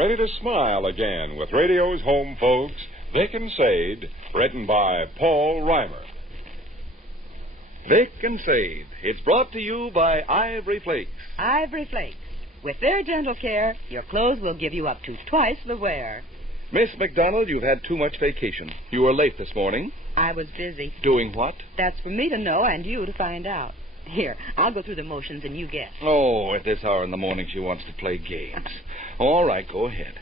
ready to smile again with radio's home folks, Vic and Sade, written by Paul Reimer. Vic and Sade. It's brought to you by Ivory Flakes. Ivory Flakes. With their gentle care, your clothes will give you up to twice the wear. Miss McDonald, you've had too much vacation. You were late this morning. I was busy. Doing what? That's for me to know and you to find out. Here, I'll go through the motions and you guess. Oh, at this hour in the morning she wants to play games. All right, go ahead.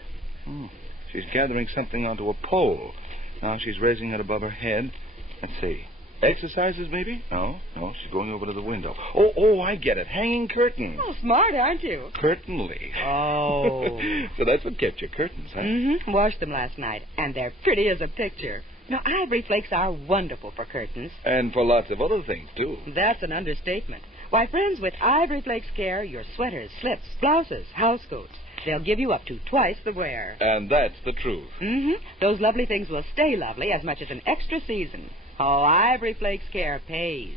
She's gathering something onto a pole. Now she's raising it above her head. Let's see. Exercises, maybe? No, she's going over to the window. Oh, I get it. Hanging curtains. Oh, smart, aren't you? Curtainly. Oh. So that's what kept your curtains, huh? Mm-hmm. Washed them last night, and they're pretty as a picture. Now, Ivory Flakes are wonderful for curtains. And for lots of other things, too. That's an understatement. Why, friends, with Ivory Flakes care, your sweaters, slips, blouses, housecoats, they'll give you up to twice the wear. And that's the truth. Mm-hmm. Those lovely things will stay lovely as much as an extra season. Oh, Ivory Flakes care pays.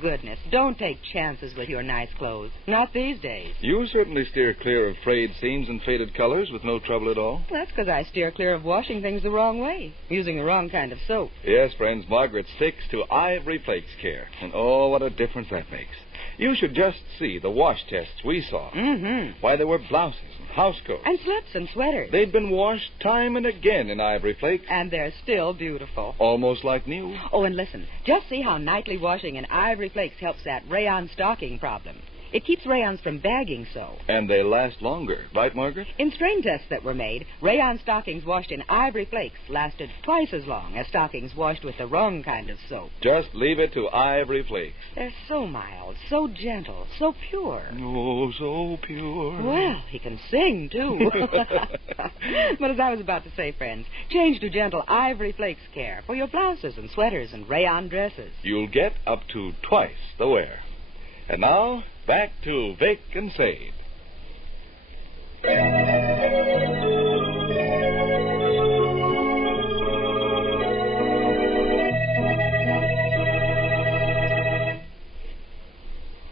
Goodness, don't take chances with your nice clothes. Not these days. You certainly steer clear of frayed seams and faded colors with no trouble at all. That's because I steer clear of washing things the wrong way, using the wrong kind of soap. Yes, friends, Margaret sticks to Ivory Flakes care. And oh, what a difference that makes. You should just see the wash tests we saw. Mm-hmm. Why, there were blouses and housecoats. And slips and sweaters. They'd been washed time and again in Ivory Flakes. And they're still beautiful. Almost like new. Oh, and listen, just see how nightly washing in Ivory Flakes helps that rayon stocking problem. It keeps rayons from bagging so. And they last longer, right, Margaret? In strain tests that were made, rayon stockings washed in Ivory Flakes lasted twice as long as stockings washed with the wrong kind of soap. Just leave it to Ivory Flakes. They're so mild, so gentle, so pure. Oh, so pure. Well, he can sing, too. But as I was about to say, friends, change to gentle Ivory Flakes care for your blouses and sweaters and rayon dresses. You'll get up to twice the wear. And now, back to Vic and Sade.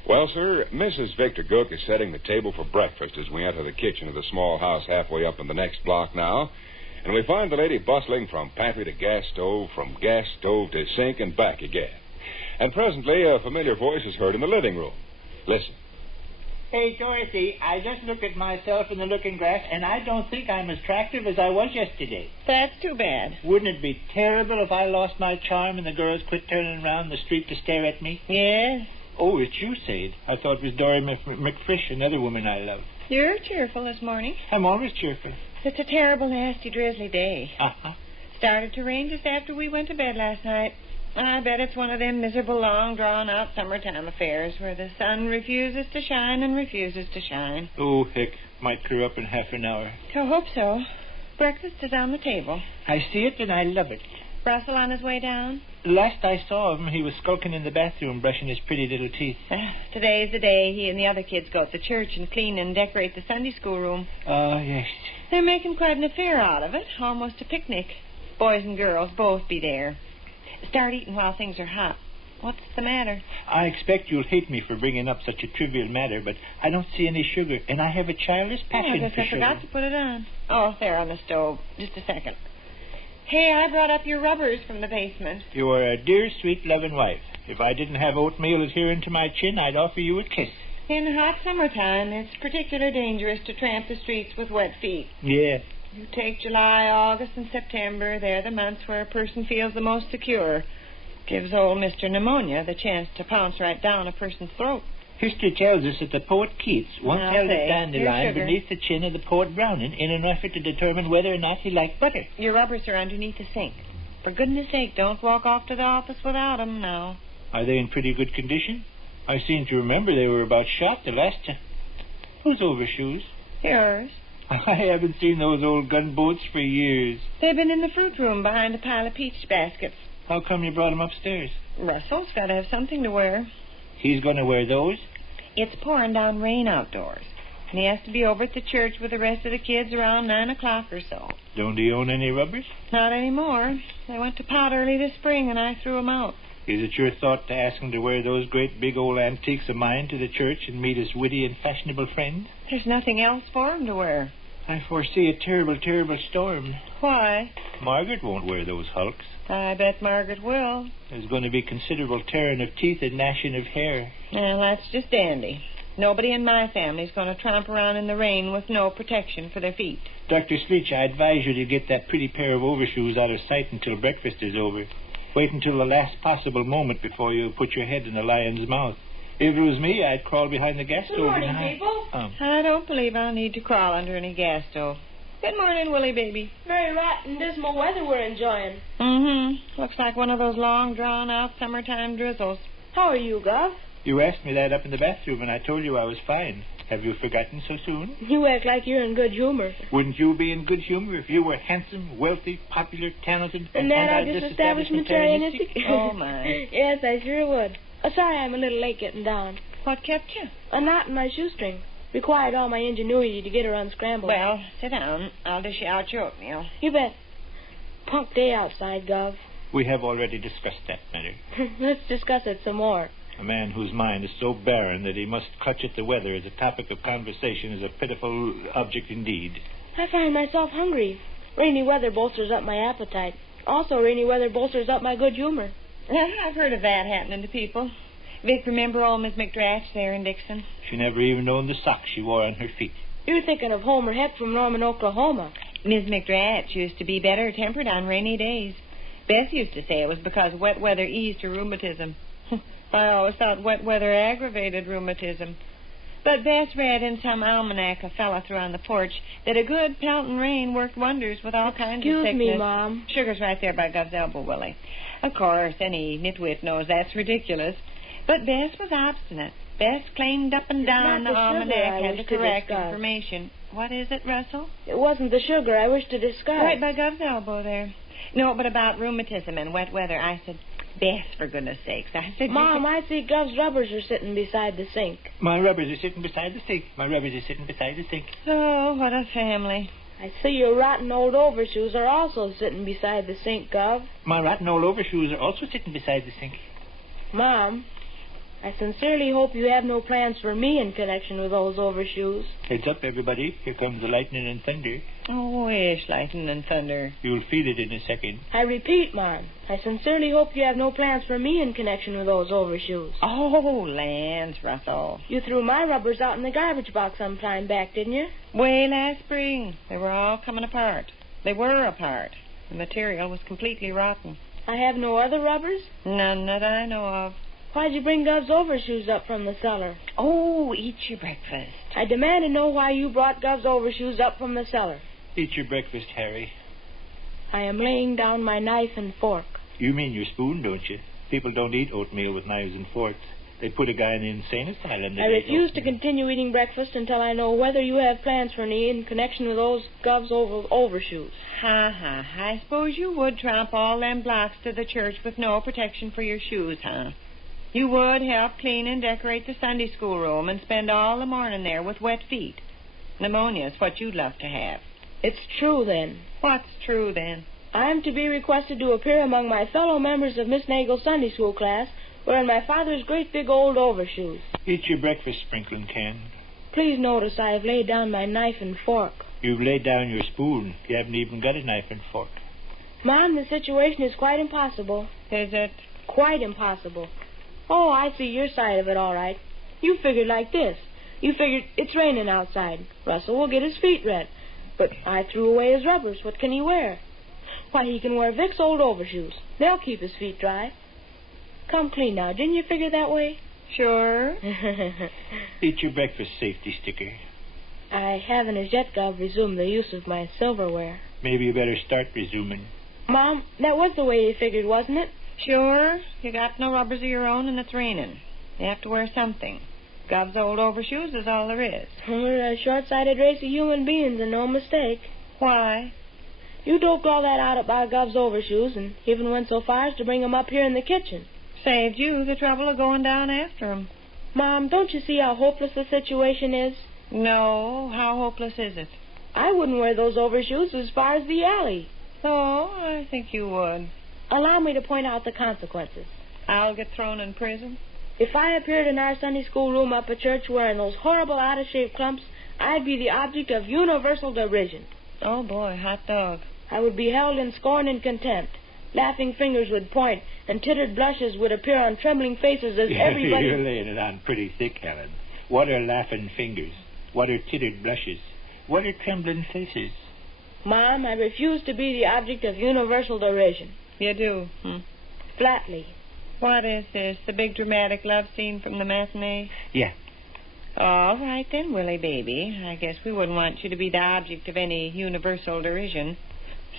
Well, sir, Mrs. Victor Gook is setting the table for breakfast as we enter the kitchen of the small house halfway up in the next block now. And we find the lady bustling from pantry to gas stove, from gas stove to sink and back again. And presently, a familiar voice is heard in the living room. Listen. Hey, Dorothy, I just looked at myself in the looking glass, and I don't think I'm as attractive as I was yesterday. That's too bad. Wouldn't it be terrible if I lost my charm and the girls quit turning around the street to stare at me? Yes? Oh, it's you, Sade. I thought it was Dory McFrish, another woman I love. You're cheerful this morning. I'm always cheerful. It's a terrible, nasty, drizzly day. Uh-huh. Started to rain just after we went to bed last night. I bet it's one of them miserable, long, drawn-out summertime affairs where the sun refuses to shine and refuses to shine. Oh, heck. Might clear up in half an hour. I hope so. Breakfast is on the table. I see it and I love it. Russell on his way down? Last I saw him, he was skulking in the bathroom, brushing his pretty little teeth. Today's the day he and the other kids go to church and clean and decorate the Sunday school room. Oh, yes. They're making quite an affair out of it, almost a picnic. Boys and girls both be there. Start eating while things are hot. What's the matter? I expect you'll hate me for bringing up such a trivial matter, but I don't see any sugar, and I have a childish passion I guess for I sugar. forgot to put it on. Oh, there on the stove. Just a second. Hey, I brought up your rubbers from the basement. You are a dear, sweet, loving wife. If I didn't have oatmeal adhering to my chin, I'd offer you a kiss. In hot summertime, it's particularly dangerous to tramp the streets with wet feet. Yeah. You take July, August, and September. They're the months where a person feels the most secure. Gives old Mr. Pneumonia the chance to pounce right down a person's throat. History tells us that the poet Keats once I'll held a say, dandelion here's sugar. beneath the chin of the poet Browning in an effort to determine whether or not he liked butter. Your rubbers are underneath the sink. For goodness sake, don't walk off to the office without 'em now. Are they in pretty good condition? I seem to remember they were about shot the last time. Whose overshoes? Yours. I haven't seen those old gunboats for years. They've been in the fruit room behind a pile of peach baskets. How come you brought them upstairs? Russell's got to have something to wear. He's going to wear those? It's pouring down rain outdoors, and he has to be over at the church with the rest of the kids around 9 o'clock or so. Don't he own any rubbers? Not anymore. They went to pot early this spring, and I threw 'em out. Is it your thought to ask him to wear those great big old antiques of mine to the church and meet his witty and fashionable friends? There's nothing else for 'em to wear. I foresee a terrible, terrible storm. Why? Margaret won't wear those hulks. I bet Margaret will. There's going to be considerable tearing of teeth and gnashing of hair. Well, that's just dandy. Nobody in my family's going to tramp around in the rain with no protection for their feet. Dr. Sleech, I advise you to get that pretty pair of overshoes out of sight until breakfast is over. Wait until the last possible moment before you put your head in the lion's mouth. If it was me, I'd crawl behind the gas stove. Good morning, people. I don't believe I'll need to crawl under any gas stove. Good morning, Willie, baby. Very rotten, dismal weather we're enjoying. Mm-hmm. Looks like one of those long, drawn-out summertime drizzles. How are you, Gov? You asked me that up in the bathroom, and I told you I was fine. Have you forgotten so soon? You act like you're in good humor. Wouldn't you be in good humor if you were handsome, wealthy, popular, talented, And that our disestablishmentarianistic? Oh, my. Yes, I sure would. Sorry I'm a little late getting down. What kept you? A knot in my shoestring. Required all my ingenuity to get her unscrambled. Well, sit down. I'll dish you out your oatmeal. You bet. Punk day outside, Gov. We have already discussed that matter. Let's discuss it some more. A man whose mind is so barren that he must clutch at the weather as a topic of conversation is a pitiful object indeed. I find myself hungry. Rainy weather bolsters up my appetite. Also, rainy weather bolsters up my good humor. I've heard of that happening to people. Vic, remember old Miss McDratch there in Dixon? She never even owned the socks she wore on her feet. You're thinking of Homer Heck from Norman, Oklahoma. Miss McDratch used to be better tempered on rainy days. Beth used to say it was because wet weather eased her rheumatism. I always thought wet weather aggravated rheumatism. But Beth read in some almanac a fella threw on the porch that a good pelting rain worked wonders with all kinds of sickness. Excuse me, Mom. Sugar's right there by Gov's elbow, Willie. Of course, any nitwit knows that's ridiculous. But Beth was obstinate. Beth claimed up and down the almanac had the correct information. What is it, Russell? It wasn't the sugar I wish to discuss. Right by Gov's elbow there. No, but about rheumatism and wet weather. I said, Beth, for goodness sakes. I said, Mom, I see Gov's rubbers are sitting beside the sink. My rubbers are sitting beside the sink. My rubbers are sitting beside the sink. Oh, what a family. I see your rotten old overshoes are also sitting beside the sink, Gov. My rotten old overshoes are also sitting beside the sink. Mom, I sincerely hope you have no plans for me in connection with those overshoes. Heads up, everybody. Here comes the lightning and thunder. Oh, wish lightning and thunder. You'll feel it in a second. I repeat, Mom, I sincerely hope you have no plans for me in connection with those overshoes. Oh, lands, Russell. You threw my rubbers out in the garbage box some time back, didn't you? Way last spring. They were all coming apart. They were apart. The material was completely rotten. I have no other rubbers? None that I know of. Why'd you bring Gov's overshoes up from the cellar? Oh, eat your breakfast. I demand to know why you brought Gov's overshoes up from the cellar. Eat your breakfast, Harry. I am laying down my knife and fork. You mean your spoon, don't you? People don't eat oatmeal with knives and forks. They put a guy in the insane asylum. I refuse to continue eating breakfast until I know whether you have plans for me in connection with those Gov's overshoes. Ha. I suppose you would tramp all them blocks to the church with no protection for your shoes, huh? You would help clean and decorate the Sunday school room and spend all the morning there with wet feet. Pneumonia's what you'd love to have. It's true, then. What's true, then? I am to be requested to appear among my fellow members of Miss Nagel's Sunday school class wearing my father's great big old overshoes. Eat your breakfast, sprinkling can. Please notice I have laid down my knife and fork. You've laid down your spoon. You haven't even got a knife and fork. Mom, the situation is quite impossible. Is it? Quite impossible. Oh, I see your side of it all right. You figured like this. You figured it's raining outside. Russell will get his feet wet. But I threw away his rubbers. What can he wear? Why, he can wear Vic's old overshoes. They'll keep his feet dry. Come clean now. Didn't you figure that way? Sure. Eat your breakfast, safety sticker. I haven't as yet, Gov, resumed the use of my silverware. Maybe you better start resuming. Mom, that was the way you figured, wasn't it? Sure. You got no rubbers of your own and it's raining. You have to wear something. Gov's old overshoes is all there is. We're a short-sighted race of human beings and no mistake. Why? You doped all that out about Gov's overshoes and even went so far as to bring 'em up here in the kitchen. Saved you the trouble of going down after 'em. Mom, don't you see how hopeless the situation is? No. How hopeless is it? I wouldn't wear those overshoes as far as the alley. Oh, I think you would. Allow me to point out the consequences. I'll get thrown in prison. If I appeared in our Sunday school room up at church wearing those horrible out-of-shape clumps, I'd be the object of universal derision. Oh, boy, hot dog. I would be held in scorn and contempt. Laughing fingers would point, and tittered blushes would appear on trembling faces as everybody... You're laying it on pretty thick, Helen. What are laughing fingers? What are tittered blushes? What are trembling faces? Mom, I refuse to be the object of universal derision. You do? Flatly. What is this, the big dramatic love scene from the matinee? Yeah. All right then, Willie baby. I guess we wouldn't want you to be the object of any universal derision.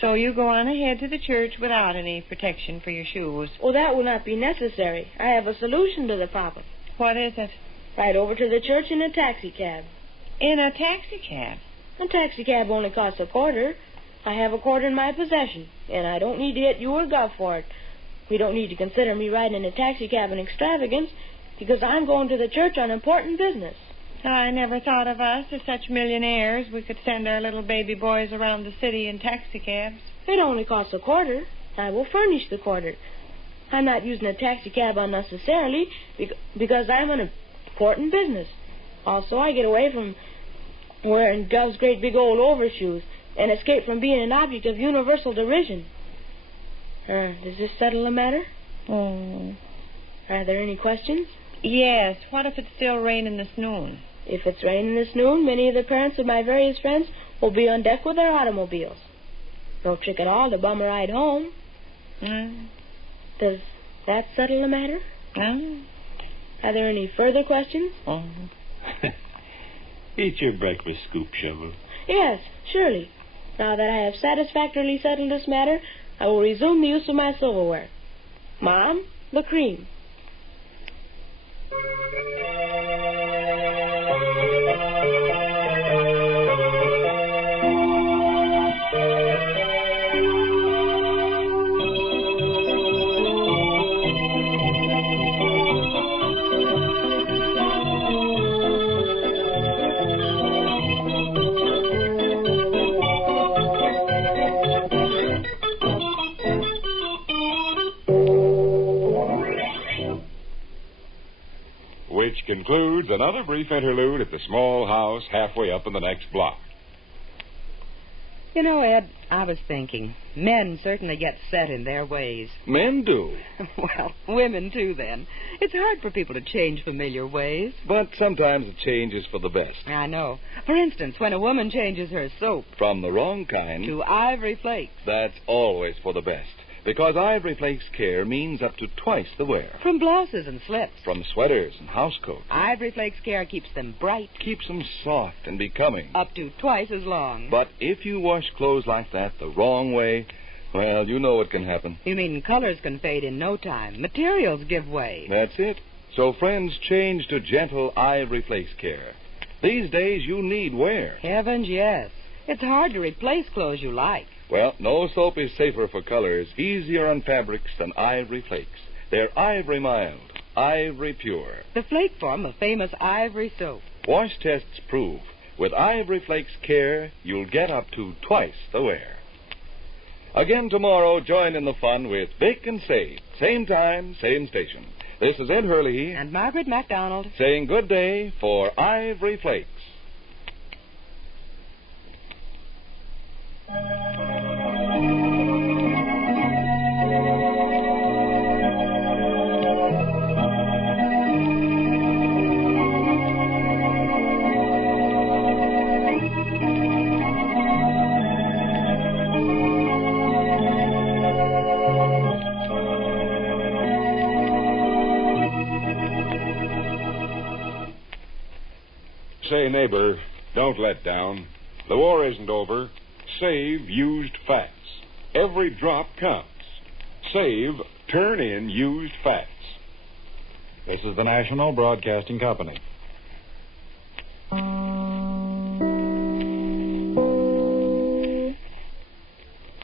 So you go on ahead to the church without any protection for your shoes. Oh, that will not be necessary. I have a solution to the problem. What is it? Right over to the church in a taxicab. In a taxicab? A taxicab only costs a quarter. I have a quarter in my possession, and I don't need to get you or Gov for it. We don't need to consider me riding in a taxicab an extravagance, because I'm going to the church on important business. I never thought of us as such millionaires. We could send our little baby boys around the city in taxicabs. It only costs a quarter. I will furnish the quarter. I'm not using a taxicab unnecessarily because I'm on important business. Also, I get away from wearing Gov's great big old overshoes and escape from being an object of universal derision. Does this settle the matter? Oh. Are there any questions? Yes. What if it's still raining this noon? If it's raining this noon, many of the parents of my various friends will be on deck with their automobiles. No trick at all to bum a ride home. Does that settle the matter? Are there any further questions? Eat your breakfast, Scoop Shovel. Yes, surely. Now that I have satisfactorily settled this matter, I will resume the use of my silverware. Mom, the cream. Which concludes another brief interlude at the small house halfway up in the next block. You know, Ed, I was thinking, men certainly get set in their ways. Men do. Well, women too, then. It's hard for people to change familiar ways. But sometimes the change is for the best. I know. For instance, when a woman changes her soap From the wrong kind, to Ivory Flakes. that's always for the best. Because Ivory Flakes care means up to twice the wear. From blouses and slips. From sweaters and housecoats. Ivory Flakes care keeps them bright. Keeps them soft and becoming. Up to twice as long. But if you wash clothes like that the wrong way, well, you know what can happen. You mean colors can fade in no time. Materials give way. That's it. So, friends, change to gentle Ivory Flakes care. These days, you need wear. Heavens, yes. It's hard to replace clothes you like. Well, no soap is safer for colors, easier on fabrics than Ivory Flakes. They're ivory mild, ivory pure. The flake form of famous Ivory soap. Wash tests prove with Ivory Flakes care, you'll get up to twice the wear. Again tomorrow, join in the fun with Vic and Sade. Same time, same station. This is Ed Hurley And Margaret MacDonald. saying good day for Ivory Flakes. Say, neighbor, don't let down. The war isn't over. Save used fats. Every drop counts. Save, turn in used fats. This is the National Broadcasting Company.